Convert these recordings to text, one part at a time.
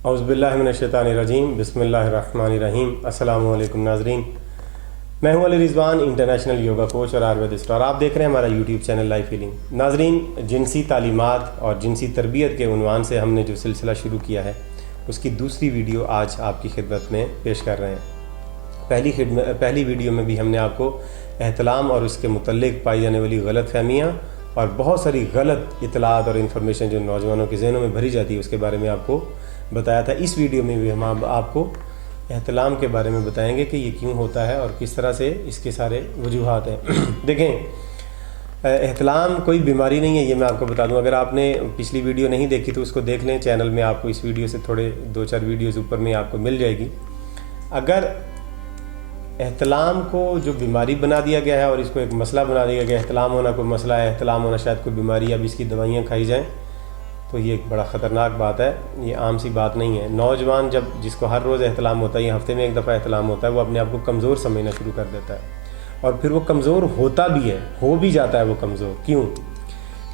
औज़ुबिल्लाहिमिनश्शैतानिर्रजीम बिस्मिल्लाहिर्रहमानिर्रहीम। अस्सलामु अलैकुम नाज़रीन, मैं हूं Ali Rizwan, international yoga coach और आयुर्वेदिस्ट, और आप देख रहे हैं हमारा यूट्यूब चैनल लाइफ हीलिंग। नाज़रीन, जिनसी तालीमात और जिनसी तरबियत के उन्वान से हमने जो सिलसिला शुरू किया है, उसकी दूसरी वीडियो आज आपकी खिदमत में पेश कर रहे हैं। पहली वीडियो में भी हमने आपको एहतलाम और उसके मुतल्लिक़ पाई जाने वाली गलत फहमियाँ और बहुत सारी गलत इतलात और इन्फॉर्मेशन जो नौजवानों के ज़हनों में भरी जाती है उसके बारे में आपको बताया था। इस वीडियो में भी हम आपको एहतलाम के बारे में बताएंगे कि ये क्यों होता है और किस तरह से इसके सारे वजूहात हैं। देखें, एहतलाम कोई बीमारी नहीं है, ये मैं आपको बता दूं। अगर आपने पिछली वीडियो नहीं देखी तो उसको देख लें, चैनल में आपको इस वीडियो से थोड़े 2-4 वीडियोज़ ऊपर में आपको मिल जाएगी। अगर एहतलाम को जो बीमारी बना दिया गया है और इसको एक मसला बना दिया गया, एहतलाम होना कोई मसला है, एहतलाम होना शायद कोई बीमारी, अब इसकी दवाइयाँ खाई जाएँ, तो ये एक बड़ा ख़तरनाक बात है। ये आम सी बात नहीं है। नौजवान जब जिसको हर रोज़ एहतलाम होता है, ये हफ्ते में एक दफ़ा एहतलाम होता है, वो अपने आप को कमज़ोर समझना शुरू कर देता है और फिर वो कमज़ोर होता भी है, हो भी जाता है वो कमज़ोर। क्यों?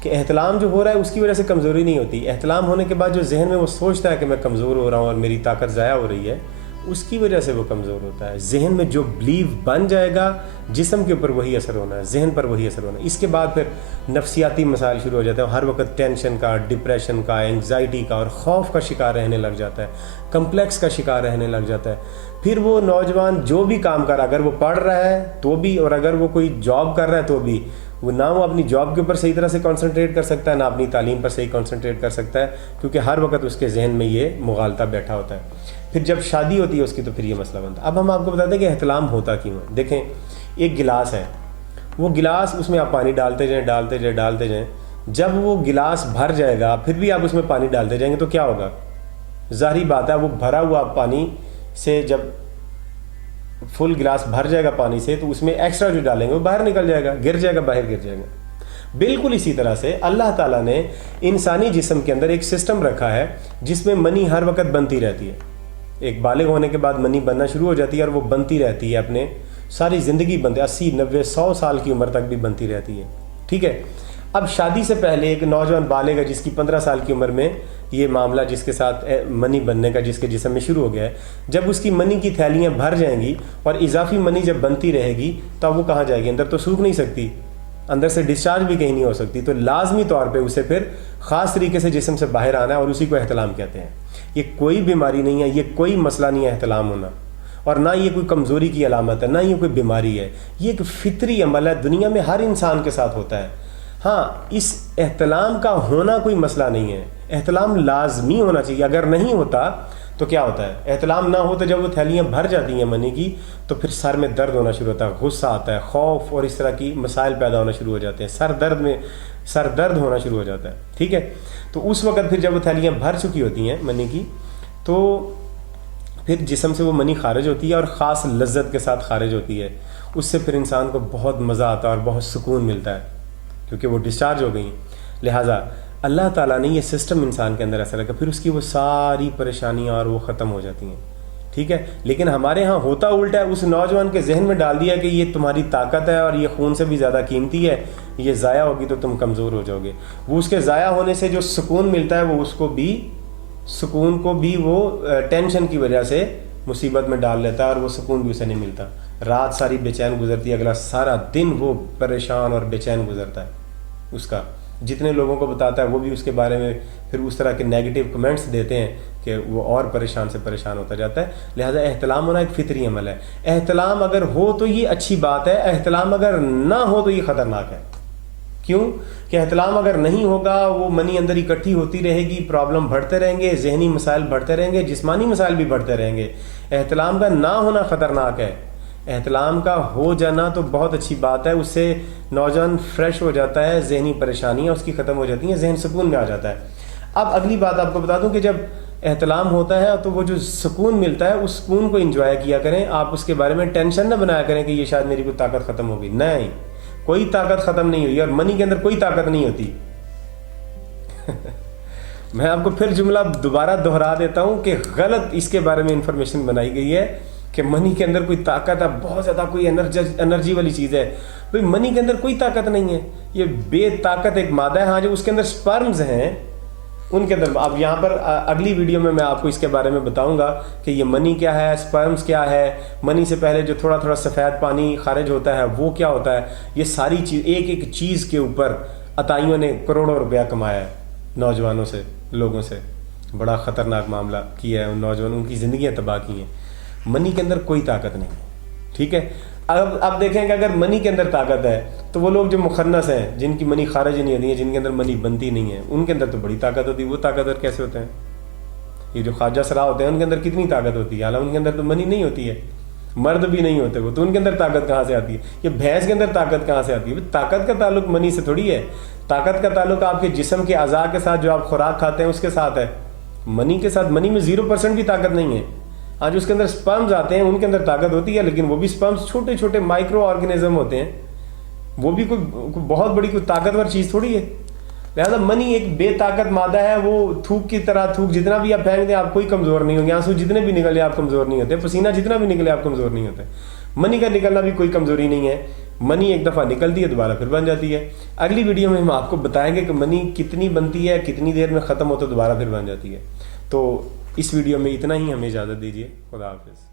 कि एहतलाम जो हो रहा है उसकी वजह से कमज़ोरी नहीं होती। एहतलाम होने के बाद जो जहन में वो सोचता है कि मैं कमज़ोर हो रहा हूँ और मेरी ताकत ज़ाया हो रही है, उसकी वजह से वो कमज़ोर होता है। जहन में जो बिलीव बन जाएगा, जिस्म के ऊपर वही असर होना है, जहन पर वही असर होना है। इसके बाद फिर नफ्सियाती मसाइल शुरू हो जाते हैं। हर वक्त टेंशन का, डिप्रेशन का, एंग्जाइटी का और खौफ का शिकार रहने लग जाता है, कम्प्लेक्स का शिकार रहने लग जाता है। फिर वो नौजवान जो भी काम कर रहा है, अगर वो पढ़ रहा है तो भी, और अगर वो कोई जॉब कर रहा है तो भी, वो ना वो अपनी जॉब के ऊपर सही तरह से कंसंट्रेट कर सकता है, ना अपनी तालीम पर सही कंसंट्रेट कर सकता है, क्योंकि हर वक्त उसके जहन में ये मुगालता बैठा होता है। फिर जब शादी होती है उसकी, तो फिर ये मसला बनता है। अब हम आपको बताते हैं कि एहतलाम होता क्यों है। देखें, एक गिलास है, वो गिलास, उसमें आप पानी डालते जाएँ डालते जाएँ डालते जाएँ, जब वो गिलास भर जाएगा फिर भी आप उसमें पानी डालते जाएंगे तो क्या होगा? ज़ाहिर बात है, वो भरा हुआ पानी से जब फुल गिलास भर जाएगा पानी से, तो उसमें एक्स्ट्रा जो डालेंगे वो बाहर निकल जाएगा, गिर जाएगा, बाहर गिर जाएगा। बिल्कुल इसी तरह से अल्लाह ताला ने इंसानी जिस्म के अंदर एक सिस्टम रखा है जिसमें मनी हर वक्त बनती रहती है। एक बालिग होने के बाद मनी बनना शुरू हो जाती है और वो बनती रहती है, अपने सारी ज़िंदगी बनती है, 80, 90, 100 साल की उम्र तक भी बनती रहती है। ठीक है। अब शादी से पहले एक नौजवान बालिग है जिसकी 15 साल की उम्र में ये मामला जिसके साथ मनी बनने का जिसके जिस्म में शुरू हो गया है, जब उसकी मनी की थैलियाँ भर जाएंगी और इजाफी मनी जब बनती रहेगी, तब वो कहाँ जाएगी? अंदर तो सूख नहीं सकती, अंदर से डिस्चार्ज भी कहीं नहीं हो सकती, तो लाजमी तौर पे उसे फिर ख़ास तरीके से जिस्म से बाहर आना है और उसी को एहतलाम कहते हैं। ये कोई बीमारी नहीं है, ये कोई मसला नहीं है एहतलाम होना, और ना ये कोई कमज़ोरी की अलामत है, ना ये कोई बीमारी है। ये एक फितरी अमल है, दुनिया में हर इंसान के साथ होता है। हाँ, इस एहतलाम का होना कोई मसला नहीं है, एहतलाम लाजमी होना चाहिए। अगर नहीं होता तो क्या होता है? एहतलाम ना हो तो जब वो थैलियाँ भर जाती हैं मनी की, तो फिर सर में दर्द होना शुरू होता है, गुस्सा आता है, खौफ और इस तरह की मसाइल पैदा होना शुरू हो जाते हैं, सर दर्द होना शुरू हो जाता है। ठीक है। तो उस वक़्त फिर जब वो थैलियाँ भर चुकी होती हैं मनी की, तो फिर जिस्म से वो मनी खारिज होती है और ख़ास लज्जत के साथ खारिज होती है। उससे फिर इंसान को बहुत मज़ा आता है और बहुत सुकून मिलता है, क्योंकि वो डिस्चार्ज हो गई। लिहाजा अल्लाह ताला ने ये सिस्टम इंसान के अंदर ऐसा रखा, फिर उसकी वो सारी परेशानियाँ और वो ख़त्म हो जाती हैं। ठीक है। लेकिन हमारे यहाँ होता उल्टा है, उस नौजवान के जहन में डाल दिया कि ये तुम्हारी ताकत है और ये खून से भी ज़्यादा कीमती है, ये ज़ाया होगी तो तुम कमज़ोर हो जाओगे। वो उसके ज़ाया होने से जो सुकून मिलता है, वो उसको भी, सुकून को भी वो टेंशन की वजह से मुसीबत में डाल लेता है और वो सुकून भी उसे नहीं मिलता। रात सारी बेचैन गुजरती है, अगला सारा दिन वो परेशान और बेचैन गुजरता है उसका। जितने लोगों को बताता है वो भी उसके बारे में फिर उस तरह के नेगेटिव कमेंट्स देते हैं कि वो और परेशान से परेशान होता जाता है। लिहाजा एहतलाम होना एक फितरी अमल है। एहतलाम अगर हो तो ये अच्छी बात है, एहतलाम अगर ना हो तो ये ख़तरनाक है। क्यों? कि एहतलाम अगर नहीं होगा, वो मनी अंदर इकट्ठी होती रहेगी, प्रॉब्लम बढ़ते रहेंगे, जहनी मसाइल बढ़ते रहेंगे, जिस्मानी मसाइल भी बढ़ते रहेंगे। एहतलाम का ना होना ख़तरनाक है। एहतलाम का हो जाना तो बहुत अच्छी बात है, उससे नौजवान फ्रेश हो जाता है, जहनी परेशानियाँ उसकी ख़त्म हो जाती हैं, जहन सुकून में आ जाता है। अब अगली बात आपको बता दूं कि जब एहतलाम होता है तो वो जो सुकून मिलता है, उस सुकून को एंजॉय किया करें। आप उसके बारे में टेंशन ना बनाया करें कि ये शायद मेरी कोई ताकत ख़त्म होगी। नहीं, कोई ताकत ख़त्म नहीं हुई और मनी के अंदर कोई ताकत नहीं होती। मैं आपको फिर जुमला दोबारा दोहरा देता हूँ कि गलत इसके बारे में इंफॉर्मेशन बनाई गई है कि मनी के अंदर कोई ताकत है, बहुत ज़्यादा कोई एनर्जी वाली चीज़ है। भाई मनी के अंदर कोई ताकत नहीं है, ये बेताकत एक मादा है। हाँ, जो उसके अंदर स्पर्म्स हैं, ان کے اندر اب یہاں پر اگلی ویڈیو میں آپ کو اس کے بارے میں بتاؤں گا کہ یہ منی کیا ہے، سپرمز کیا ہے، منی سے پہلے جو تھوڑا تھوڑا سفید پانی خارج ہوتا ہے وہ کیا ہوتا ہے. یہ ساری چیز ایک ایک چیز کے اوپر عطائیوں نے کروڑوں روپیہ کمایا ہے نوجوانوں سے، لوگوں سے. بڑا خطرناک معاملہ کیا ہے ان نوجوانوں کی زندگیاں تباہ کی ہیں. منی کے اندر کوئی طاقت نہیں ہے. ٹھیک ہے، اب دیکھیں کہ اگر منی کے اندر طاقت ہے تو وہ لوگ جو مخنث ہیں، جن کی منی خارج نہیں ہوتی ہے، جن کے اندر منی بنتی نہیں ہے، ان کے اندر تو بڑی طاقت ہوتی ہے. وہ طاقتور کیسے ہوتے ہیں؟ یہ جو خواجہ سرا ہوتے ہیں ان کے اندر کتنی طاقت ہوتی ہے، حالانکہ ان کے اندر تو منی نہیں ہوتی ہے، مرد بھی نہیں ہوتے وہ، تو ان کے اندر طاقت کہاں سے آتی ہے؟ یہ بھینس کے اندر طاقت کہاں سے آتی ہے؟ طاقت کا تعلق منی سے تھوڑی ہے. طاقت کا تعلق آپ کے جسم کے اعضاء کے ساتھ، جو آپ خوراک کھاتے ہیں اس کے ساتھ ہے. منی کے ساتھ، منی میں 0% بھی طاقت نہیں ہے. آج اس کے اندر سپرمز آتے ہیں، ان کے اندر طاقت ہوتی ہے، لیکن وہ بھی سپرمز چھوٹے چھوٹے مائکرو آرگنزم ہوتے ہیں، وہ بھی کوئی بہت بڑی کوئی طاقتور چیز تھوڑی ہے. لہٰذا منی ایک بے طاقت مادہ ہے. وہ تھوک کی طرح، تھوک جتنا بھی آپ پھینک دیں آپ کوئی کمزور نہیں ہوں گے، آنسو جتنے بھی نکلے آپ کمزور نہیں ہوتے، پسینہ جتنا بھی نکلے آپ کمزور نہیں ہوتے. منی کا نکلنا بھی کوئی کمزوری نہیں ہے. منی ایک دفعہ نکلتی ہے دوبارہ پھر بن جاتی ہے. اگلی ویڈیو میں ہم آپ کو بتائیں گے کہ منی کتنی بنتی ہے، کتنی دیر میں ختم ہوتا ہے، دوبارہ پھر بن جاتی ہے. تو اس ویڈیو میں اتنا ہی، ہمیں اجازت دیجیے. خدا حافظ.